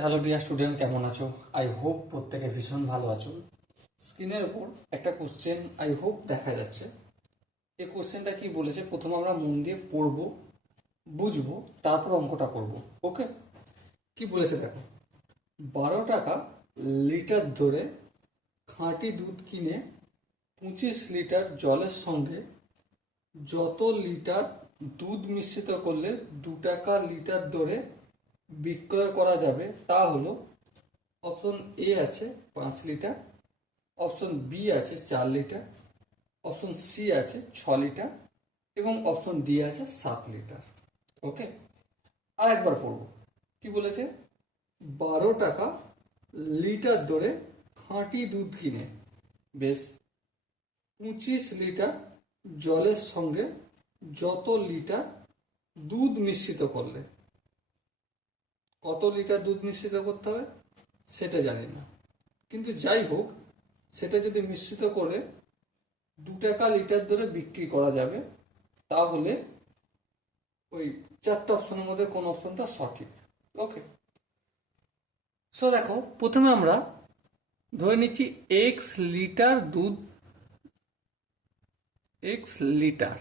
Hello dear student কেমন আছো? I hope প্রত্যেকে ভীষণ ভালো আছো। স্ক্রিনের উপর একটা কোশ্চেন আই হোপ দেখা যাচ্ছে। এই কোশ্চেনটা কি বলেছে? প্রথমে আমরা মন দিয়ে পড়ব, বুঝব, তারপর অঙ্কটা করব। ওকে কি বলেছে দেখো? বারো টাকা লিটার ধরে খাঁটি দুধ কিনে পঁচিশ লিটার জলের সঙ্গে যত লিটার দুধ মিশ্রিত করলে দু টাকা লিটার দরে বিক্রয় করা যাবে, তা হলো অপশন এ আছে পাঁচ লিটার, অপশন বি আছে চার লিটার, অপশন সি আছে ছ লিটার এবং অপশন ডি আছে সাত লিটার। ওকে? আর একবার পড়ব। কি বলেছে? বারো টাকা লিটার দরে খাঁটি দুধ কিনে। বেশ। পঁচিশ লিটার জলের সঙ্গে যত লিটার দুধ মিশ্রিত করলে। কত লিটার দুধ মিশ্রিত করতে হবে সেটা জানি না। কিন্তু যাই হোক, সেটা যদি মিশ্রিত করে দু টাকা লিটার ধরে বিক্রি করা যাবে, তাহলে ওই চারটে অপশনের মধ্যে কোন অপশনটা সঠিক। ওকে সো দেখো, প্রথমে আমরা ধরে নিচ্ছি এক্স লিটার দুধ এক্স লিটার।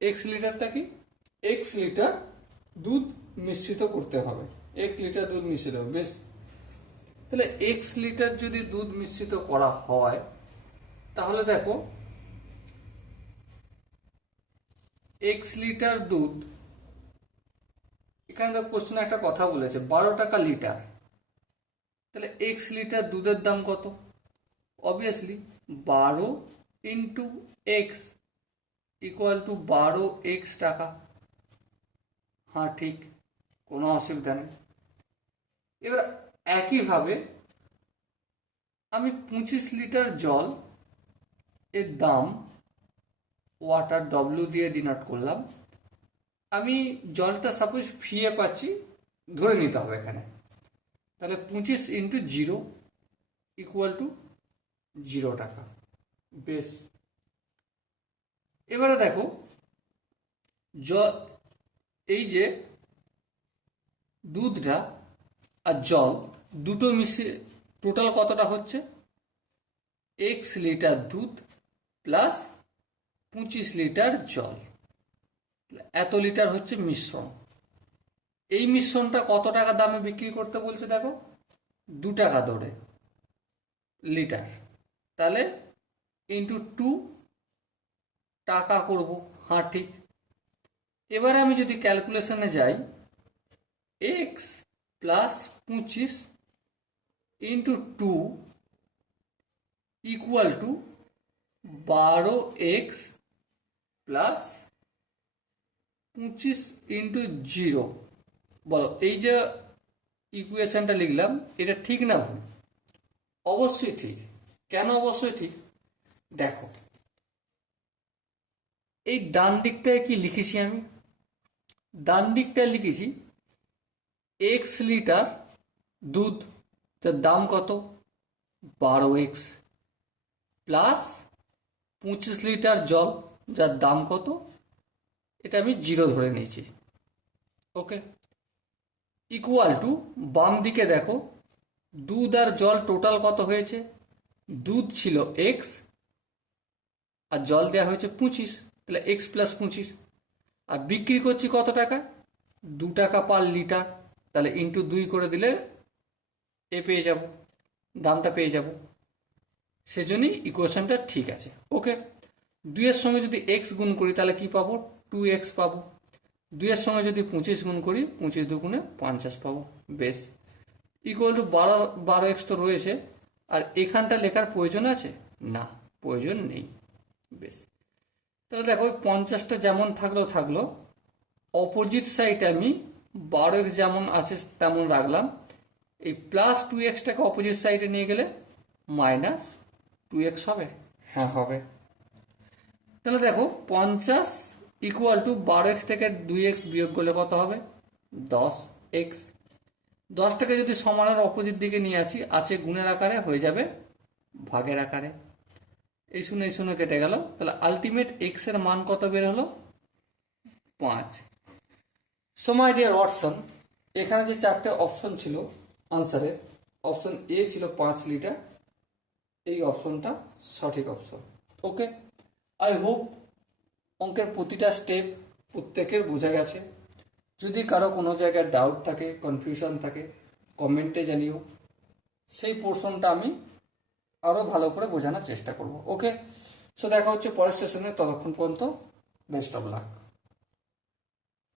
এক্স লিটারটা কি? এক্স লিটার দুধ মিশ্রিত করতে হবে। এক লিটার দুধ মিশ্রিত, বেশ। তাহলে এক্স লিটার যদি দুধ মিশ্রিত করা হয়, তাহলে দেখো এক্স লিটার দুধ, এখানে তো কোশ্চেন একটা কথা বলেছে, বারো টাকা লিটার তাহলে এক্স লিটার দুধের দাম কত? অবভিয়াসলি বারো ইন্টু এক্স ইকুয়াল টু বারো এক্স টাকা। হ্যাঁ ঠিক, কোনো অসুবিধা নেই। এবার একইভাবে আমি পঁচিশ লিটার জল এর দাম ওয়াটার ডব্লিউ দিয়ে ডিনোট করলাম। আমি জলটা সাপোজ ফিয়ে পাচ্ছি, ধরে নিতে হবে এখানে। তাহলে পঁচিশ into zero equal to zero টাকা। বেশ। এবারে দেখো, জ এই যে দুধটা আর জল দুটো মিশিয়ে টোটাল কতটা হচ্ছে? এক্স লিটার দুধ প্লাস পঁচিশ লিটার জল। এত লিটার হচ্ছে মিশ্রণ। এই মিশ্রণটা কত টাকা দামে বিক্রি করতে বলছে দেখো? দু টাকা দরে লিটার তাহলে ইন্টু টু টাকা করব হ্যাঁ ঠিক এবার আমি যদি ক্যালকুলেশনে যাই এক্স প্লাস পঁচিশ ইন্টু টু ইকুয়াল টু বারো এক্স প্লাস পঁচিশ ইন্টু জিরো বলো, এই যে ইকুয়েশনটা লিখলাম, এটা ঠিক না ভুল? অবশ্যই ঠিক। কেন অবশ্যই ঠিক? দেখো, এই ডান দিকটায় কি লিখেছি আমি? ডান দিকটায় লিখেছি এক্স লিটার দুধ যার দাম কত? বারো এক্স প্লাস পঁচিশ লিটার জল, যার দাম কত? এটা আমি জিরো ধরে নিয়েছি। ওকে? ইকুয়াল টু বাম দিকে দেখো, দুধ আর জল টোটাল কত হয়েছে? দুধ ছিল এক্স আর জল দেওয়া হয়েছে পঁচিশ, তাহলে এক্স প্লাস পঁচিশ। আর বিক্রি করছি কত টাকা? দু টাকা পার লিটার। তাহলে ইন্টু দুই করে দিলে এ পেয়ে যাব, দামটা পেয়ে যাব। সেজন্যই ইকুয়েশনটা ঠিক আছে। ওকে দুইয়ের সঙ্গে যদি এক্স গুণ করি, তাহলে কি পাবো? টু এক্স পাবো। দুইয়ের সঙ্গে যদি পঁচিশ গুণ করি, পঁচিশ দুগুণে পঞ্চাশ পাবো। বেশ। ইকুয়াল টু বারো বারো এক্স তো রয়েছে। আর এখানটা লেখার প্রয়োজন আছে? না, প্রয়োজন নেই। বেশ। তাহলে দেখো ওই পঞ্চাশটা যেমন থাকল থাকল। অপোজিট সাইডে আমি বারো এক্স যেমন আছে তেমন রাখলাম। এই প্লাস টু এক্সটাকে অপোজিট সাইডে নিয়ে গেলে মাইনাস টু এক্স হবে। হ্যাঁ হবে। তাহলে দেখো পঞ্চাশ ইকুয়াল টু বারো এক্স থেকে দুই এক্স বিয়োগ করলে কত হবে? দশ এক্স দশটাকে যদি সমানের অপোজিট দিকে নিয়ে আসি আছে গুণের আকারে হয়ে যাবে ভাগের আকারে। এই শূন্য এই শূন্য কেটে গেল। তাহলে আলটিমেট এক্সের মান কত বের হলো? পাঁচ। সময় ডিয়ার ওয়াটসন, এখানে যে চারটে অপশন ছিল আনসারের অপশন এ ছিল পাঁচ লিটার এই অপশনটা সঠিক অপশন ওকে আই হোপ অঙ্কের প্রতিটা স্টেপ প্রত্যেকের বোঝা গেছে। যদি কারও কোনো জায়গায় ডাউট থাকে কনফিউশন থাকে কমেন্টে জানিও। সেই পোর্শনটা আমি আরও ভালো করে বোঝানোর চেষ্টা করব। ওকে সো দেখা হচ্ছে পরের সেশনে ততক্ষণ পর্যন্ত বেস্ট অফ লাক